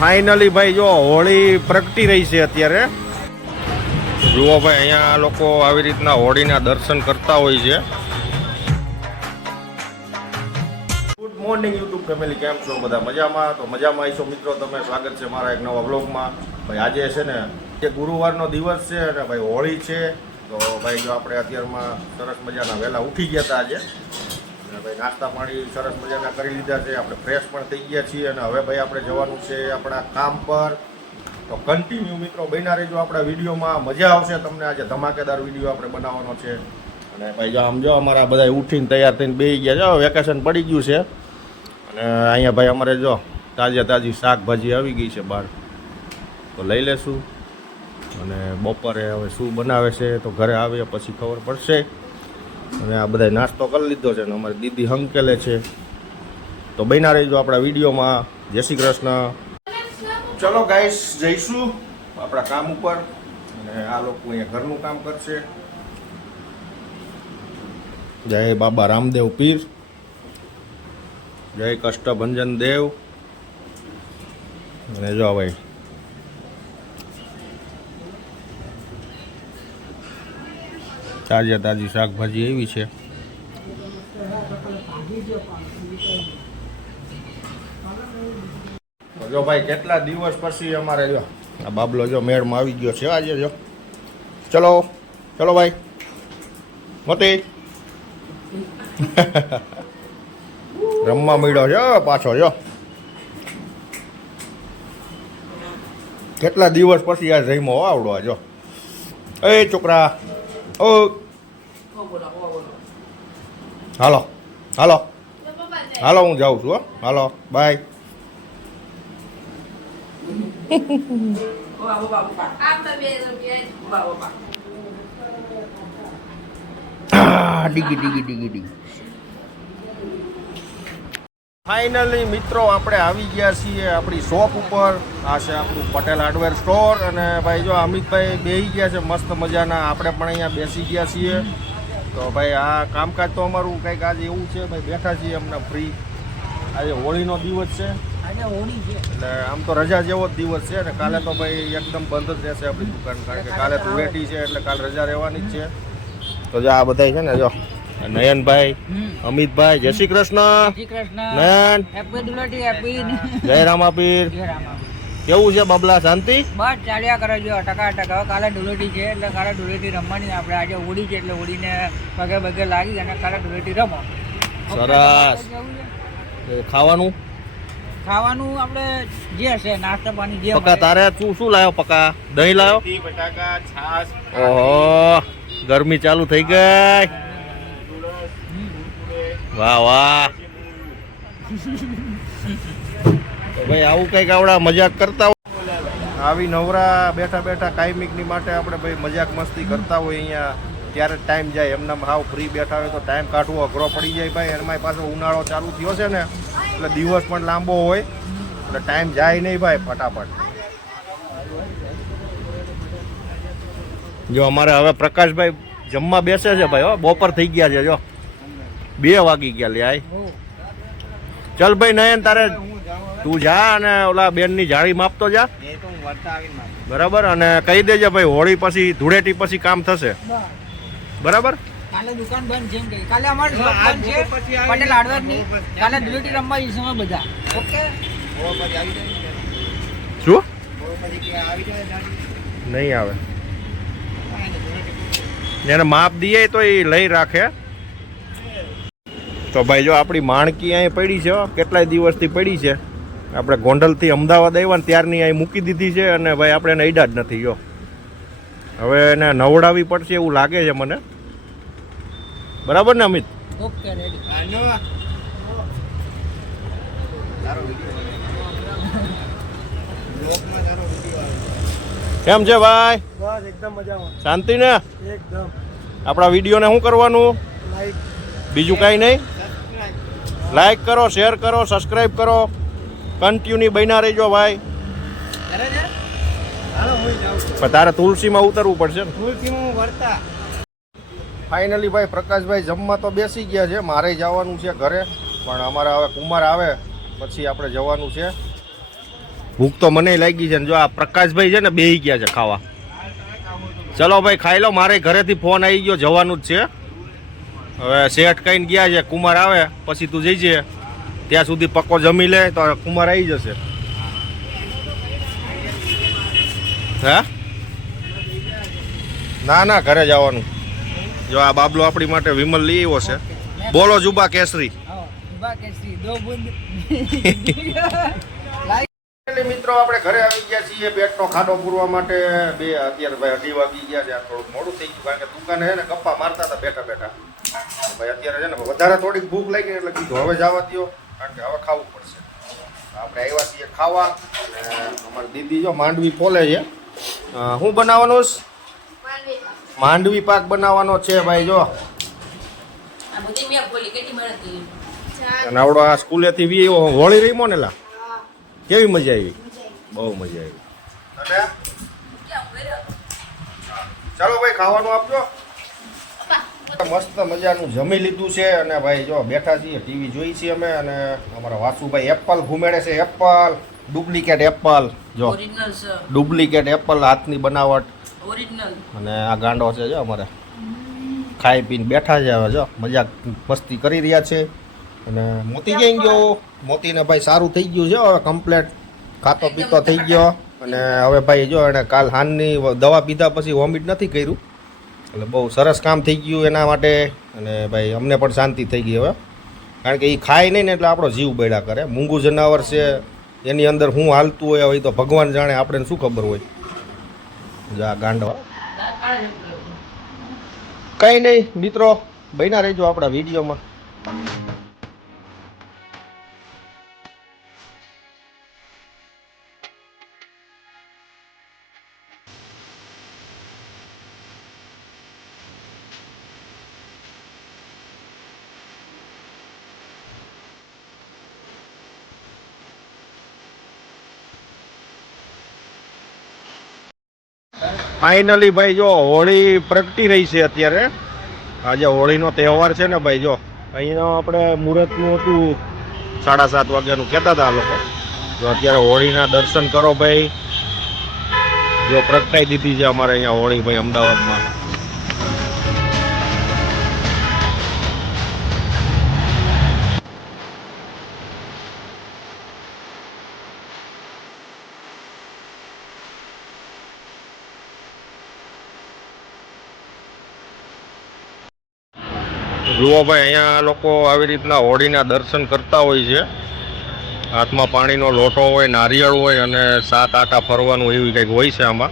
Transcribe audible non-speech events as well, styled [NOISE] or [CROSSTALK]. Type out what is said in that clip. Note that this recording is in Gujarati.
ફાઇનલી ભાઈ, જો હોળી પ્રગટી રહી છે અત્યારે. જુઓ ભાઈ, અહીંયા લોકો આવી રીતના હોળીના દર્શન કરતા હોય છે. ગુડ મોર્નિંગ યુટ્યુબ ફેમિલી કેમ છો બધા? મજામાં? તો મજામાં આવીશો મિત્રો. તમે સ્વાગત છે મારા એક નવા બ્લોગમાં ભાઈ, આજે છે ને, જે ગુરુવારનો દિવસ છે અને ભાઈ, હોળી છે. તો ભાઈ, જો આપણે અત્યારમાં સરસ મજાના વહેલા ઉઠી ગયા હતા આજે. અને ભાઈ નાસ્તા પાણી સરસ મજાના કરી લીધા છે. આપણે ફ્રેશ પણ થઈ ગયા છીએ અને હવે ભાઈ આપણે જવાનું છે આપણા કામ પર. તો કન્ટિન્યુ મિત્રો બન્યા રહેજો આપણા વિડીયોમાં. મજા આવશે તમને આજે ધમાકેદાર વીડિયો આપણે બનાવવાનો છે. અને ભાઈ જો આમ જો અમારા બધા ઉઠીને તૈયાર થઈને બેસી ગયા જો વેકેશન પડી ગયું છે. અને અહીંયા ભાઈ અમારે જો તાજી તાજી શાકભાજી આવી ગઈ છે બહાર. તો લઈ લેશું. અને બપોરે હવે શું બનાવે છે તો ઘરે આવીએ પછી ખબર પડશે. અને આ બધા નાસ્તો કરી લીધો છે અને અમારી દીદી હંકેલે છે. તો બન્યા રહીજો આપણા વિડીયોમાં. જય શ્રી કૃષ્ણ. ચલો ગાઈસ જઈશું આપણા કામ ઉપર. અને આ લોકો અહીંયા ઘરનું કામ કરશે. જય બાબા રામદેવ પીર. જય કષ્ટભંજન દેવ. અને જો ભાઈ તાજે તાજી શાકભાજી એવી છે. જો ભાઈ, કેટલા દિવસ પછી અમારે જો, આ બાબલો જો મેળમાં આવી ગયો છે. આજે જો. ચલો ચલો ભાઈ. મોતી [LAUGHS] રમવા મળ્યો છે પાછો જો. કેટલા દિવસ પછી આ જઈમો આવડો જો. એ છોકરા. ઓ. હાલો હાલો. હાલો હું જાઉં છું હો. હાલો બાય. [LAUGHS] ડીગી ડીગી ડીગી ડીગી. ફાઇનલી મિત્રો આપણે આવી ગયા છીએ આપણી શોપ ઉપર. આ છે આપણું પટેલ હાર્ડવેર સ્ટોર અને ભાઈ જો અમિતભાઈ બેસી ગયા છે મસ્ત મજાના. આપણે પણ અહીંયા બેસી ગયા છીએ. તો ભાઈ આ કામકાજ તો અમારું કંઈક આજે એવું છે ભાઈ બેઠા છીએ અમને ફ્રી આજે હોળીનો દિવસ છે. હોળી છે. એટલે આમ તો રજા જેવો જ દિવસ છે. અને કાલે તો ભાઈ એકદમ બંધ જ રહેશે આપણી દુકાન. કારણ કે કાલે ધૂળેટી છે એટલે કાલે રજા રહેવાની જ છે. તો જો આ બધા છે ને જો. નયનભાઈ અમિતભાઈ જય શ્રી કૃષ્ણ. નયન. હેપી ધુલેટી હેપી જય રામાપીર. કેવું છે બબલા શાંતિ? બસ ચાલ્યા કરે જો ટકા ટકા કાલે ધુલેટી છે એટલે કાલે ધુલેટી રમવાની આપણે. આજે ઉડી છે એટલે ઉડીને પગે પગે લાગી અને કાલે ધુલેટી રમો. સરસ. ખાવાનું? ખાવાનું આપણે જે હશે નાસ્તા પાણી જે પકા તારે? શું શું લાવ્યો પકા? દહીં લાવ્યો બટાકા છાસ ઓહો ગરમી ચાલુ થઈ ગઈ. વાહ વાહ. ભાઈ, આવું કંઈક આવડા મજાક કરતા હોય આવી નવરા બેઠા બેઠા કાયમિકની માટે આપણે ભાઈ મજાક મસ્તી કરતા હોય અહીંયા. ત્યારે ટાઈમ જાય. એમના હાવ ફ્રી બેઠા હોય તો ટાઈમ કાઢવો અઘરો પડી જાય ભાઈ. એમાં પાછો ઉનાળો ચાલુ થયો છે ને, એટલે દિવસ પણ લાંબો હોય. એટલે ટાઈમ જાય નહીં ભાઈ, ફટાફટ. જો અમારે હવે પ્રકાશભાઈ જમવા બેસે છે ભાઈ, હો. બપોર થઈ ગયા છે, જો. બે વાગી ગયા લે આય. ચલ ભાઈ નયન તારે તું જા અને ઓલા બેનની જાળી માપતો જા. એ તો હું વર્તા આવીને માગું. બરાબર અને કહી દેજે ભાઈ હોળી પછી ધૂળેટી પછી કામ થશે. બરાબર? કાલે દુકાન બંધ છે એમ કે અમારી છે. પટેલ રમવા જઈશું અમે બધા. ઓકે. શું? બહુ પછી કે આવી જાય ને. નહીં આવે. એને માપ દઈએ તો એ લઈ રાખે. તો ભાઈ જો આપણી માણકી અહીં પડી છે કેટલાય દિવસથી પડી છે. આપણે ગોંડલથી અમદાવાદ આવ્યા ને ત્યારની અહીં મૂકી દીધી છે અને ભાઈ આપણે એને અડ્યા જ નથી જો. હવે એને નવડાવવી પડશે એવું લાગે છે મને. બરાબર ને અમિત? ઓકે. કેમ છે ભાઈ? બસ એકદમ મજામાં. શાંતિ ને એકદમ. આપણા વિડીયોને શું કરવાનું? લાઈક બીજું કાંઈ નહીં. લાઈક કરો શેર કરો સબસ્ક્રાઈબ કરો. કન્ટિન્યુ બન્યા રહેજો ભાઈ. તારે તુલસીમાં ઉતરવું પડશે ને. ફાઇનલી ભાઈ, પ્રકાશભાઈ જમવા તો બેસી ગયા છે. મારે જવાનું છે ઘરે. પણ અમારે હવે કુમાર આવે. પછી આપણે જવાનું છે. ભૂખ તો મને લાગી છે ને જો આ પ્રકાશભાઈ છે ને બેહી ગયા છે ખાવા. ચલો ભાઈ, ખાઈ લો. મારે ઘરેથી ફોન આવી ગયો. જવાનું જ છે. હવે શેઠ કહીને ગયા છે કુમાર આવે પછી તું જઈજે. ત્યાં સુધી પક્કો જમી લે તો કુમાર આવી જશે. હે? ના ના ઘરે જવાનું જો આ બાબલો આપણી માટે વિમલ લઈ આવ્યો છે. બોલો જુબા કેસરી. હા, ઊભા કેસરી, દો બુંદ. એટલે મિત્રો આપણે ઘરે આવી ગયા છીએ. પેટનો ખાડો પૂરવા માટે બે અત્યારે ભાઈ અઢી વાગી ગયા છે. થોડું થોડુંક મોડું થઈ ગયું કારણ કે દુકાને છે ને ગપ્પા મારતા હતા બેઠા બેઠા. ભાઈ અત્યારે છે ને વધારે થોડીક ભૂખ લાગી એટલે કીધું હવે જવા દો કારણ કે હવે ખાવું પડશે. આપણે આવ્યા છીએ ખાવા અને અમારી દીદી જો માંડવી ફોલે છે. શું બનાવવાનું છે? માંડવી પાક બનાવવાનો છે ભાઈ જો. આવડો આ સ્કૂલેથી વી હોળી રહીમો ને લા કેવી મજા આવી? બહુ મજા આવી. ચાલો ભાઈ ખાવાનું આપજો. મસ્ત મજાનું જમી લીધું છે અને ભાઈ જો બેઠા છીએ ટીવી જોઈ છીએ અમે અને અમારા વાસુભાઈ એપલ ઘુમેડે છે એપલ ડુપ્લિકેટ એપલ જો. ડુપ્લિકેટ એપલ હાથની બનાવટ. ઓરિજિનલ અને આ ગાંડો છે જો અમારે. ખાઈ પીને બેઠા છે હવે જો. મજાક મસ્તી કરી રહ્યા છે. અને મોતી ક્યાં ગયો? મોતીને ભાઈ સારું થઈ ગયું છે હવે કમ્પ્લેટ ખાતો પીતો થઈ ગયો. અને હવે ભાઈ જો એને કાલ હાનની દવા પીધા પછી વોમિટ નથી કર્યું. એટલે બહુ સરસ કામ થઈ ગયું એના માટે. અને ભાઈ અમને પણ શાંતિ થઈ ગઈ હવે. કારણ કે એ ખાય નહીં ને એટલે આપણો જીવ બેડા કરે. મૂંગું જનાવર છે એની અંદર હું હાલતું હોય હોય તો ભગવાન જાણે આપણે શું ખબર હોય. જા ગાંડવા. કંઈ નહીં મિત્રો બન્યા રહેજો આપણા વિડીયોમાં. ફાઇનલી ભાઈ, જો હોળી પ્રગટી રહી છે અત્યારે. આજે હોળીનો તહેવાર છે ને ભાઈ, જો. અહીંનો આપણે મુહૂર્તનું હતું સાડા સાત વાગ્યાનું, કહેતા હતા લોકો. જો અત્યારે હોળીના દર્શન કરો ભાઈ. જો પ્રગટાઈ દીધી છે અમારે અહીંયા હોળી ભાઈ, અમદાવાદમાં. જુઓ ભાઈ, અહીંયા લોકો આવી રીતના હોળીના દર્શન કરતા હોય છે. હાથમાં પાણીનો લોટો હોય, નારિયેળ હોય અને સાત આટા ફરવાનું એવી કંઈક હોય છે આમાં.